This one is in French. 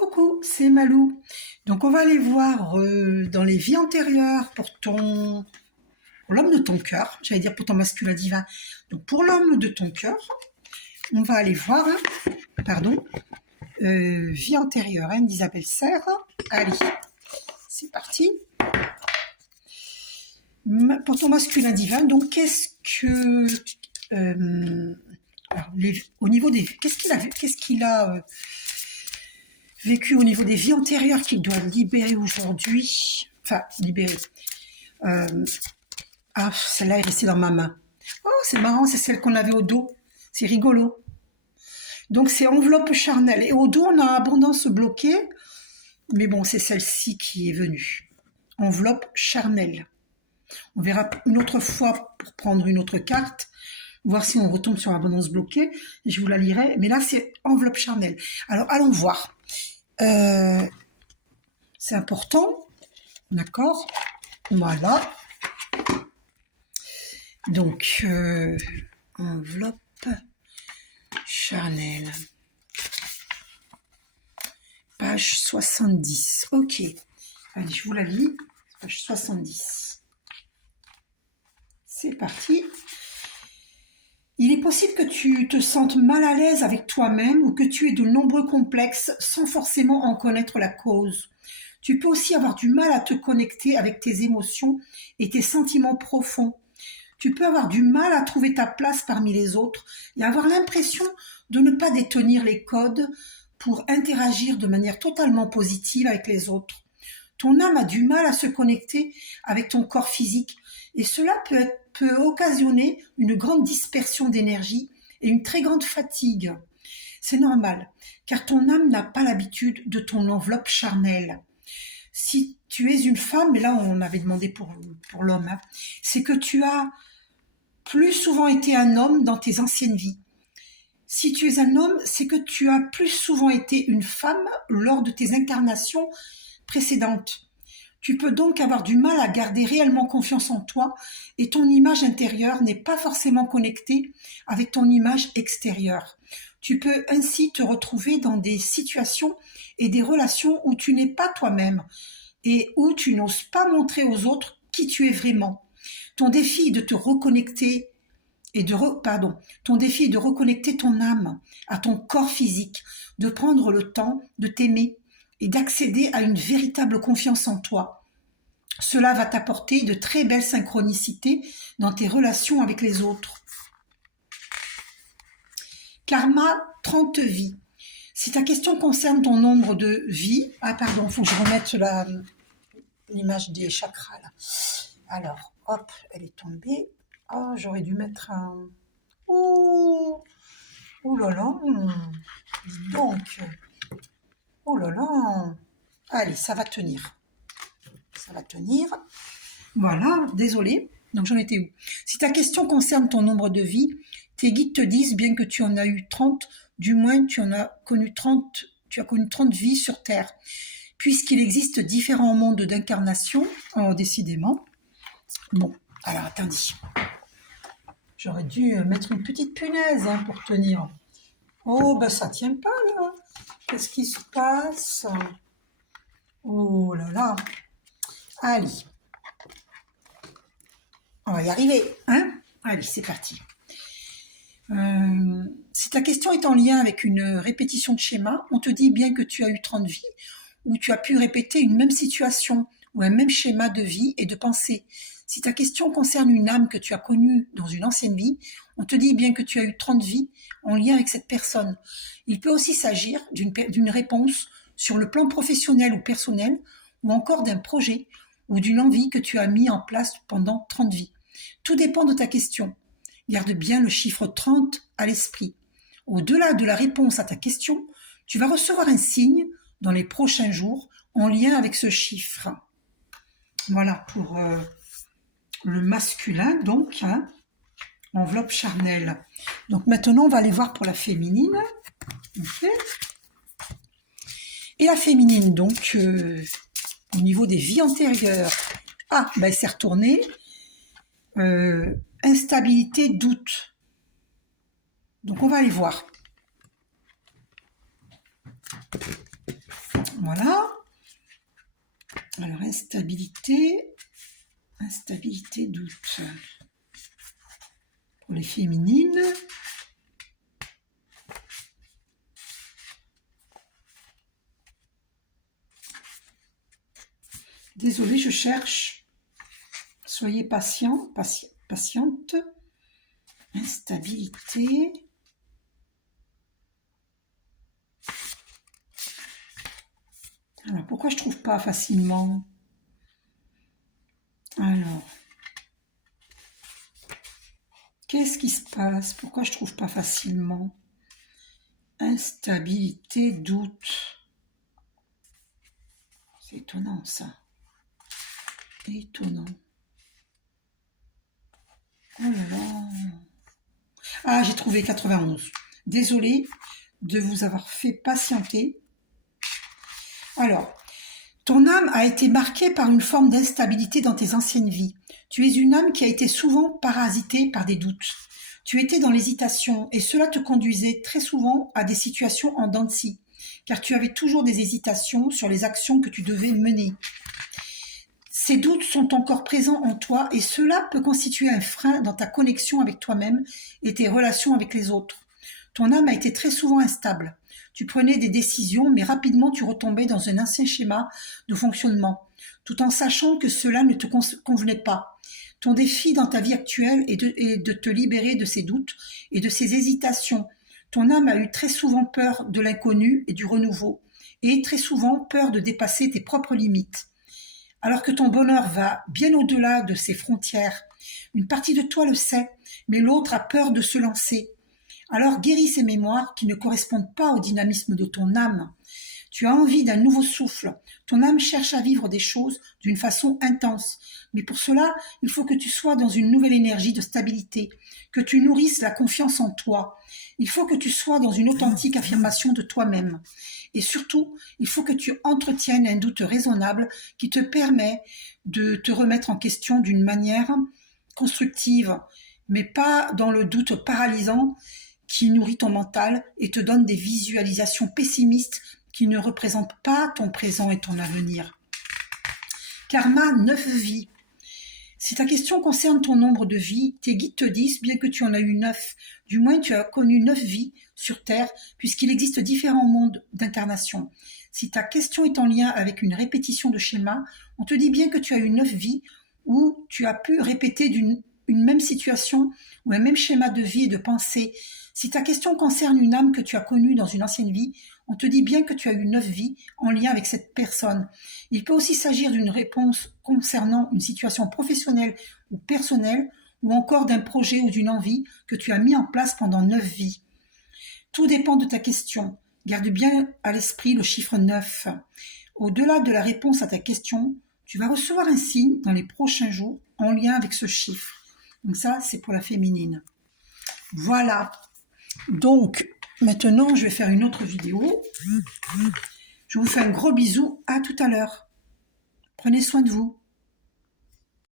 Coucou, c'est Malou. Donc on va aller voir dans les vies antérieures pour l'homme de ton cœur, j'allais dire pour ton masculin divin. Donc pour l'homme de ton cœur, on va aller voir, vie antérieure d'Isabelle Serre. Allez, c'est parti. Pour ton masculin divin, donc qu'est-ce que au niveau des qu'est-ce qu'il a vécu au niveau des vies antérieures qu'il doit libérer aujourd'hui. Enfin, libérer. Celle-là est restée dans ma main. Oh, c'est marrant, c'est celle qu'on avait au dos. C'est rigolo. Donc, c'est enveloppe charnelle. Et au dos, on a abondance bloquée. Mais bon, c'est celle-ci qui est venue. Enveloppe charnelle. On verra une autre fois pour prendre une autre carte, voir si on retombe sur abondance bloquée. Et je vous la lirai. Mais là, c'est enveloppe charnelle. Alors, allons voir. C'est important, d'accord? Voilà. Donc, enveloppe charnelle. Page 70. Ok. Allez, je vous la lis. Page 70. C'est parti. Il est possible que tu te sentes mal à l'aise avec toi-même ou que tu aies de nombreux complexes sans forcément en connaître la cause. Tu peux aussi avoir du mal à te connecter avec tes émotions et tes sentiments profonds. Tu peux avoir du mal à trouver ta place parmi les autres et avoir l'impression de ne pas détenir les codes pour interagir de manière totalement positive avec les autres. Ton âme a du mal à se connecter avec ton corps physique et cela peut occasionner une grande dispersion d'énergie et une très grande fatigue. C'est normal, car ton âme n'a pas l'habitude de ton enveloppe charnelle. Si tu es une femme, et là on avait demandé pour l'homme, c'est que tu as plus souvent été un homme dans tes anciennes vies. Si tu es un homme, c'est que tu as plus souvent été une femme lors de tes incarnations précédentes. Tu peux donc avoir du mal à garder réellement confiance en toi et ton image intérieure n'est pas forcément connectée avec ton image extérieure. Tu peux ainsi te retrouver dans des situations et des relations où tu n'es pas toi-même et où tu n'oses pas montrer aux autres qui tu es vraiment. Ton défi est de te reconnecter ton défi est de reconnecter ton âme à ton corps physique, de prendre le temps de t'aimer et d'accéder à une véritable confiance en toi. Cela va t'apporter de très belles synchronicités dans tes relations avec les autres. Karma 30 vies. Si ta question concerne ton nombre de vies... il faut que je remette l'image des chakras là. Alors, hop, elle est tombée. Oh, j'aurais dû mettre un... Ouh là là. Dis donc. Oh là là. Allez, ça va tenir. Ça va tenir. Voilà, désolé. Donc j'en étais où? Si ta question concerne ton nombre de vies, tes guides te disent, bien que tu en as eu 30, du moins tu as connu 30 vies sur Terre. Puisqu'il existe différents mondes d'incarnation, décidément. Bon, alors attendez. J'aurais dû mettre une petite punaise pour tenir. Oh, ça tient pas là. Qu'est-ce qui se passe? Oh là là. Allez. On va y arriver, hein? Allez, c'est parti. Si ta question est en lien avec une répétition de schéma, on te dit bien que tu as eu 30 vies, ou tu as pu répéter une même situation, ou un même schéma de vie et de pensée. Si ta question concerne une âme que tu as connue dans une ancienne vie, on te dit bien que tu as eu 30 vies en lien avec cette personne. Il peut aussi s'agir d'une réponse sur le plan professionnel ou personnel, ou encore d'un projet, ou d'une envie que tu as mis en place pendant 30 vies. Tout dépend de ta question. Garde bien le chiffre 30 à l'esprit. Au-delà de la réponse à ta question, tu vas recevoir un signe dans les prochains jours en lien avec ce chiffre. Voilà pour le masculin, donc, enveloppe charnelle. Donc maintenant, on va aller voir pour la féminine. Okay. Et la féminine, donc, au niveau des vies antérieures, elle s'est retournée. Instabilité, doute. Donc on va aller voir. Voilà. Alors, instabilité, doute. Pour les féminines. Désolée, je cherche. Soyez patient, patiente. Instabilité. Alors, pourquoi je ne trouve pas facilement? Alors, qu'est-ce qui se passe? Pourquoi je ne trouve pas facilement? Instabilité, doute. C'est étonnant, ça. Étonnant. Oh là là. Ah, j'ai trouvé 91. Désolée de vous avoir fait patienter. Alors, ton âme a été marquée par une forme d'instabilité dans tes anciennes vies. Tu es une âme qui a été souvent parasitée par des doutes. Tu étais dans l'hésitation et cela te conduisait très souvent à des situations en dents de scie, car tu avais toujours des hésitations sur les actions que tu devais mener. Ces doutes sont encore présents en toi et cela peut constituer un frein dans ta connexion avec toi-même et tes relations avec les autres. Ton âme a été très souvent instable. Tu prenais des décisions, mais rapidement tu retombais dans un ancien schéma de fonctionnement, tout en sachant que cela ne te convenait pas. Ton défi dans ta vie actuelle est de te libérer de ces doutes et de ces hésitations. Ton âme a eu très souvent peur de l'inconnu et du renouveau, et très souvent peur de dépasser tes propres limites. Alors que ton bonheur va bien au-delà de ses frontières, une partie de toi le sait, mais l'autre a peur de se lancer. Alors guéris ces mémoires qui ne correspondent pas au dynamisme de ton âme. Tu as envie d'un nouveau souffle. Ton âme cherche à vivre des choses d'une façon intense. Mais pour cela, il faut que tu sois dans une nouvelle énergie de stabilité, que tu nourrisses la confiance en toi. Il faut que tu sois dans une authentique affirmation de toi-même. Et surtout, il faut que tu entretiennes un doute raisonnable qui te permet de te remettre en question d'une manière constructive, mais pas dans le doute paralysant qui nourrit ton mental et te donne des visualisations pessimistes qui ne représentent pas ton présent et ton avenir. Karma, 9 vies. Si ta question concerne ton nombre de vies, tes guides te disent, bien que tu en as eu 9, du moins tu as connu 9 vies sur Terre, puisqu'il existe différents mondes d'incarnation. Si ta question est en lien avec une répétition de schéma, on te dit bien que tu as eu 9 vies où tu as pu répéter une même situation ou un même schéma de vie et de pensée. Si ta question concerne une âme que tu as connue dans une ancienne vie, on te dit bien que tu as eu 9 vies en lien avec cette personne. Il peut aussi s'agir d'une réponse concernant une situation professionnelle ou personnelle, ou encore d'un projet ou d'une envie que tu as mis en place pendant 9 vies. Tout dépend de ta question. Garde bien à l'esprit le chiffre 9. Au-delà de la réponse à ta question, tu vas recevoir un signe dans les prochains jours en lien avec ce chiffre. Donc ça, c'est pour la féminine. Voilà. Donc, maintenant, je vais faire une autre vidéo. Je vous fais un gros bisou. À tout à l'heure. Prenez soin de vous.